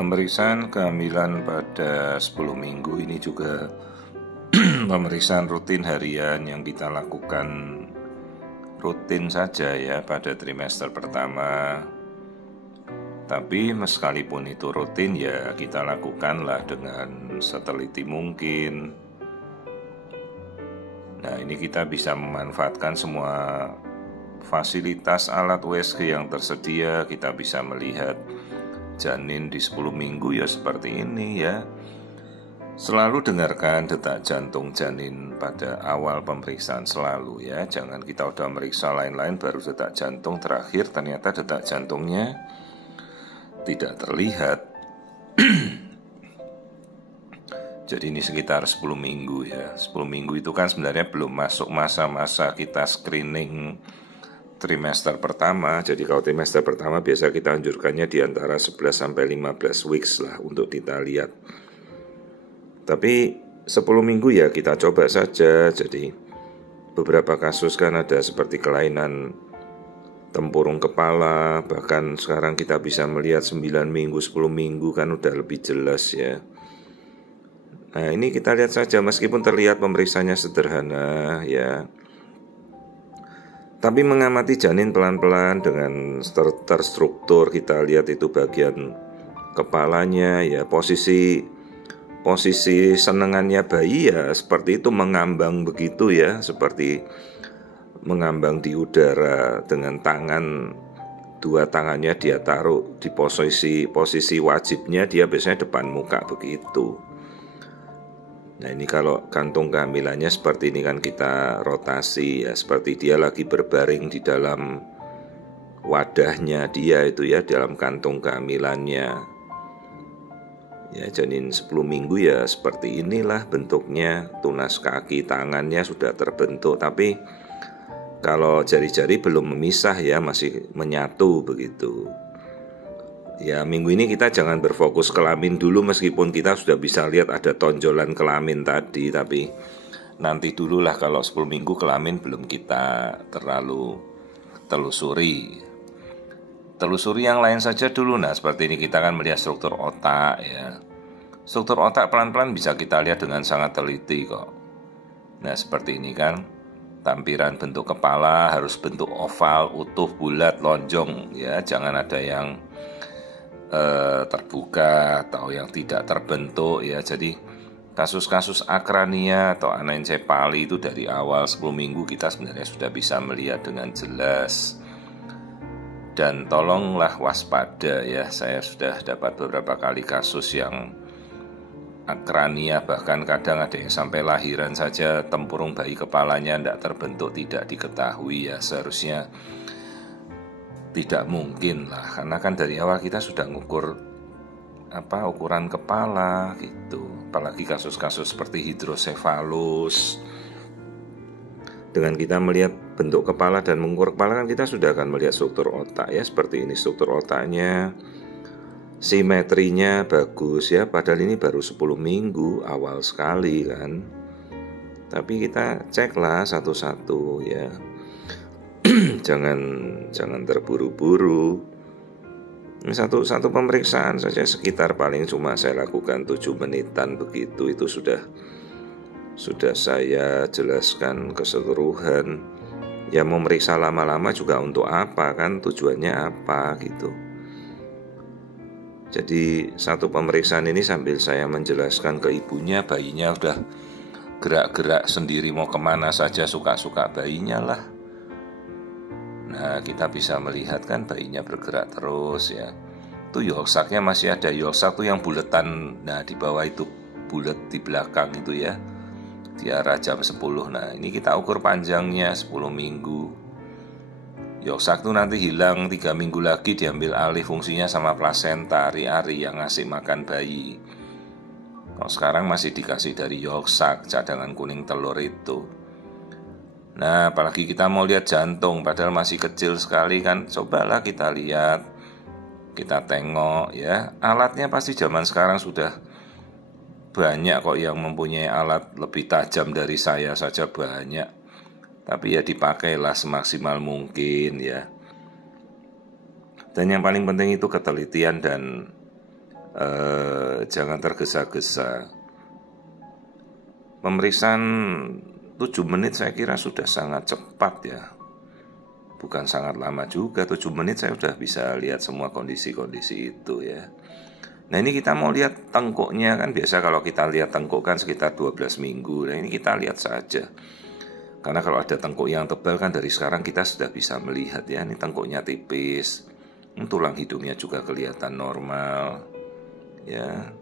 Pemeriksaan kehamilan pada 10 minggu ini juga pemeriksaan rutin harian yang kita lakukan rutin saja ya pada trimester pertama. Tapi meskipun itu rutin ya kita lakukanlah dengan seteliti mungkin. Nah, ini kita bisa memanfaatkan semua fasilitas alat USG yang tersedia. Kita bisa melihat janin di 10 minggu ya seperti ini ya. Selalu dengarkan detak jantung janin pada awal pemeriksaan selalu ya. Jangan kita udah meriksa lain-lain baru detak jantung terakhir ternyata detak jantungnya tidak terlihat. Jadi ini sekitar 10 minggu ya. 10 minggu itu kan sebenarnya belum masuk masa-masa kita screening trimester pertama. Jadi kalau trimester pertama biasa kita anjurkannya di antara 11 sampai 15 weeks lah untuk kita lihat. Tapi 10 minggu ya kita coba saja. Jadi beberapa kasus kan ada seperti kelainan tempurung kepala. Bahkan sekarang kita bisa melihat 9 minggu, 10 minggu kan udah lebih jelas ya. Nah ini kita lihat saja meskipun terlihat pemeriksaannya sederhana ya. Tapi mengamati janin pelan-pelan dengan terstruktur, kita lihat itu bagian kepalanya ya, posisi senengannya bayi ya seperti itu mengambang begitu ya, seperti mengambang di udara dengan dua tangannya dia taruh di posisi wajibnya, dia biasanya depan muka begitu. Nah ini kalau kantung kehamilannya seperti ini kan kita rotasi ya, seperti dia lagi berbaring di dalam wadahnya dia itu ya, dalam kantung kehamilannya. Ya janin 10 minggu ya seperti inilah bentuknya, tunas kaki tangannya sudah terbentuk, tapi kalau jari-jari belum memisah ya, masih menyatu begitu. Ya minggu ini kita jangan berfokus kelamin dulu meskipun kita sudah bisa lihat ada tonjolan kelamin tadi. Tapi nanti dululah kalau 10 minggu kelamin belum kita terlalu telusuri. Telusuri yang lain saja dulu. Nah seperti ini kita akan melihat struktur otak ya. Struktur otak pelan-pelan bisa kita lihat dengan sangat teliti kok. Nah seperti ini kan. Tampilan bentuk kepala harus bentuk oval, utuh, bulat, lonjong ya. Jangan ada yang terbuka atau yang tidak terbentuk ya. Jadi kasus-kasus akrania atau anencefali itu dari awal 10 minggu kita sebenarnya sudah bisa melihat dengan jelas. Dan tolonglah waspada ya, saya sudah dapat beberapa kali kasus yang akrania, bahkan kadang ada yang sampai lahiran saja tempurung bayi kepalanya tidak terbentuk, tidak diketahui ya. Seharusnya tidak mungkin lah, karena kan dari awal kita sudah ngukur ukuran kepala gitu. Apalagi kasus-kasus seperti hidrosefalus. Dengan kita melihat bentuk kepala dan mengukur kepala kan kita sudah akan melihat struktur otak ya, seperti ini struktur otaknya. Simetrinya bagus ya, padahal ini baru 10 minggu awal sekali kan. Tapi kita ceklah satu-satu ya. Jangan terburu-buru. Satu pemeriksaan saja sekitar paling cuma saya lakukan 7 menitan begitu. Itu sudah saya jelaskan keseluruhan. Ya mau meriksa lama-lama juga untuk apa kan, tujuannya apa gitu. Jadi satu pemeriksaan ini sambil saya menjelaskan ke ibunya, bayinya udah gerak-gerak sendiri mau kemana saja, suka-suka bayinya lah. Nah kita bisa melihat kan bayinya bergerak terus ya. Tuh yolksaknya masih ada, yolksak tuh yang buletan. Nah di bawah itu bulet di belakang itu ya, di arah jam 10. Nah ini kita ukur panjangnya 10 minggu. Yolksak tuh nanti hilang 3 minggu lagi, diambil alih fungsinya sama plasenta, ari-ari yang ngasih makan bayi. Kalau sekarang masih dikasih dari yolksak, cadangan kuning telur itu. Nah apalagi kita mau lihat jantung padahal masih kecil sekali kan, cobalah kita lihat, kita tengok ya. Alatnya pasti zaman sekarang sudah banyak kok yang mempunyai alat lebih tajam dari saya saja banyak. Tapi ya dipakailah semaksimal mungkin ya. Dan yang paling penting itu ketelitian dan jangan tergesa-gesa. Pemeriksaan 7 menit saya kira sudah sangat cepat ya. Bukan sangat lama juga, 7 menit saya sudah bisa lihat semua kondisi-kondisi itu ya. Nah ini kita mau lihat tengkuknya kan, biasa kalau kita lihat tengkuk kan sekitar 12 minggu. Nah ini kita lihat saja. Karena kalau ada tengkuk yang tebal kan dari sekarang kita sudah bisa melihat ya. Ini tengkuknya tipis, tulang hidungnya juga kelihatan normal ya.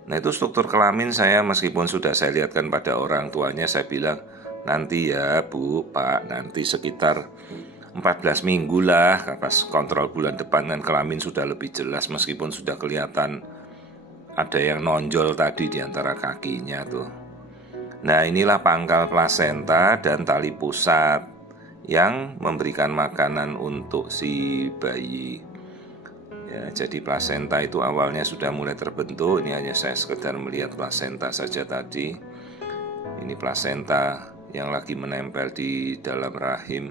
Nah itu struktur kelamin saya, meskipun sudah saya lihatkan pada orang tuanya, saya bilang nanti ya Bu, Pak, nanti sekitar 14 minggu lah pas kontrol bulan depan kan kelamin sudah lebih jelas, meskipun sudah kelihatan ada yang nonjol tadi di antara kakinya tuh. Nah inilah pangkal plasenta dan tali pusat yang memberikan makanan untuk si bayi. Ya, jadi plasenta itu awalnya sudah mulai terbentuk. Ini hanya saya sekedar melihat plasenta saja tadi. Ini plasenta yang lagi menempel di dalam rahim.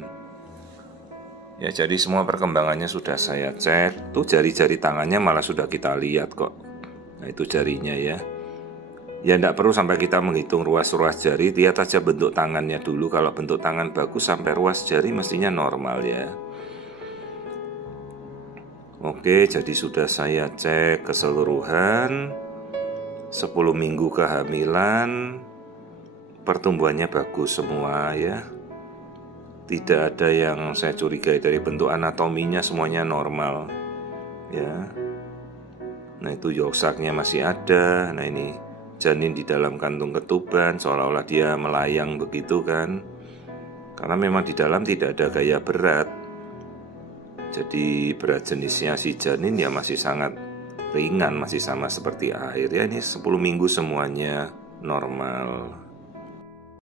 Ya, jadi semua perkembangannya sudah saya cek. Tuh jari-jari tangannya malah sudah kita lihat kok. Nah, itu jarinya ya. Ya, tidak perlu sampai kita menghitung ruas-ruas jari. Lihat aja bentuk tangannya dulu. Kalau bentuk tangan bagus sampai ruas jari mestinya normal ya. Oke, jadi sudah saya cek keseluruhan 10 minggu kehamilan, pertumbuhannya bagus semua ya. Tidak ada yang saya curigai, dari bentuk anatominya semuanya normal ya. Nah itu yolk-sac-nya masih ada. Nah ini janin di dalam kantung ketuban, seolah-olah dia melayang begitu kan. Karena memang di dalam tidak ada gaya berat. Jadi berat jenisnya si janin ya masih sangat ringan, masih sama seperti air ya. Ini 10 minggu semuanya normal.